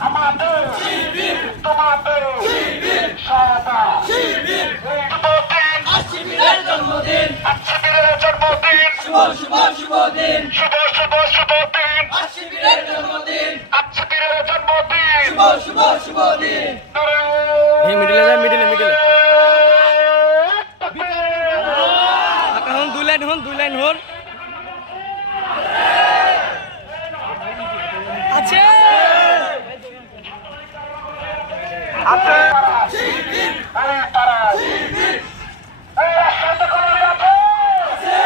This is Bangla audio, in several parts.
আমাদের তোমাদের সদা শিবিরের জন্মদিন শিবিরের জন্মদিন শুভ শুভ শুভ দিন শুভ শুভ শুভ দিন শিবিরের জন্মদিন শিবিরের জন্মদিন শুভ শুভ শুভ দিন মিডিলে এখন দুই লাইন হন আছে শিবির তারা শিবির রাস্তাতে কোনো আছে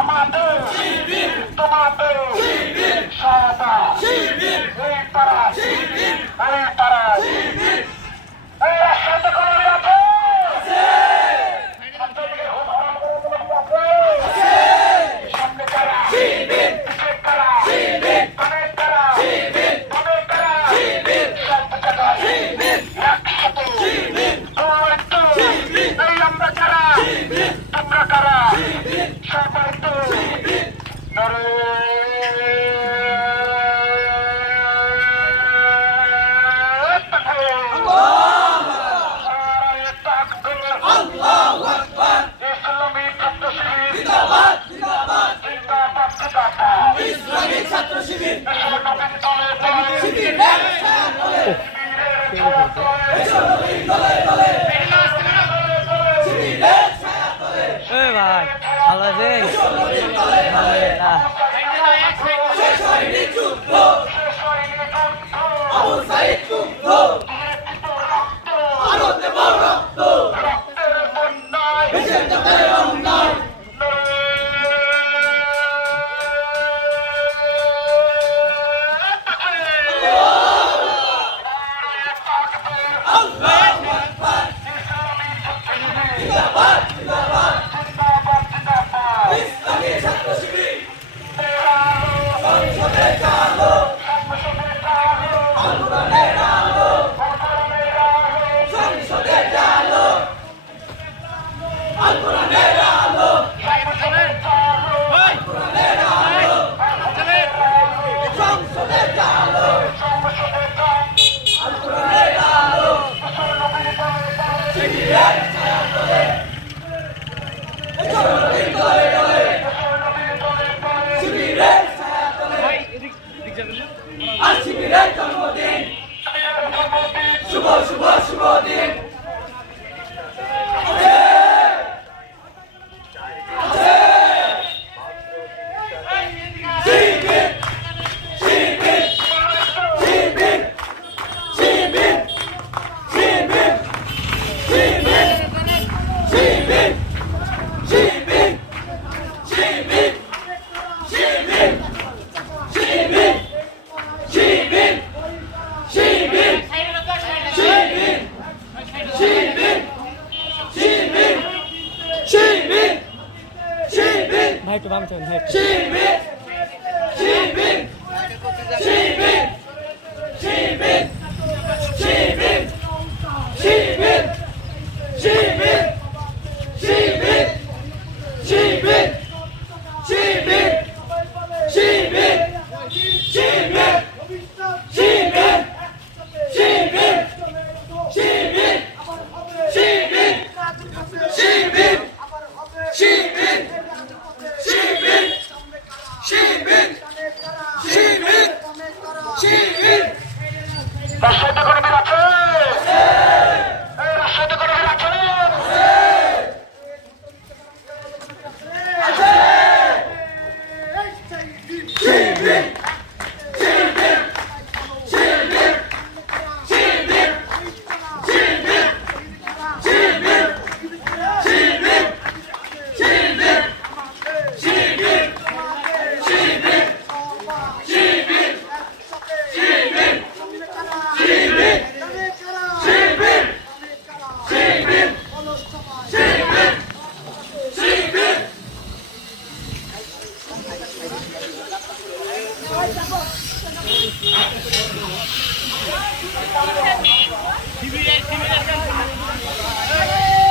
আমাদের তোমাদের সদা শিবির তারা শিবির তারা শিবির রাস্তাতে কোনো আছে সামনে তারা শিবির তারা শিবির তারা শিবির তারা শিবির সব জায়গা শিবির একসাথে শিবির এই আমরা কারা তোমরা কারা সবাই তো ইসলামী ছাত্র শিবির ভাই ভালো আছেন শিবিরের জন্মদিন শুভ শুভ শুভ দিন ভাই একটু বাম চান ভাই শিবির শিবির শিবির শিবির শিবির শিবির শিবির শিবির শিবির শিবির শিবির শিবির শিবির শিবির শিবির শিবির শিবির শিবির শিবির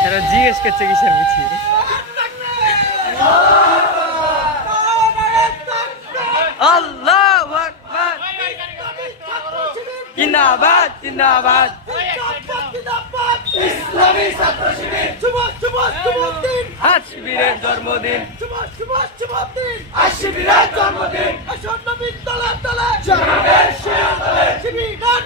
এরা জিজ্ঞেস করছে কিসের মিছিল আল্লাহু আকবার জিন্দাবাদ জিন্দাবাদ ইসলামী ছাত্র শিবির যুবদিন আজ শিবিরের জন্মদিন যুবদিন আজ শিবিরের জন্মদিন আসন্ন বিদ্যালয় তলে শিবিরের শিবির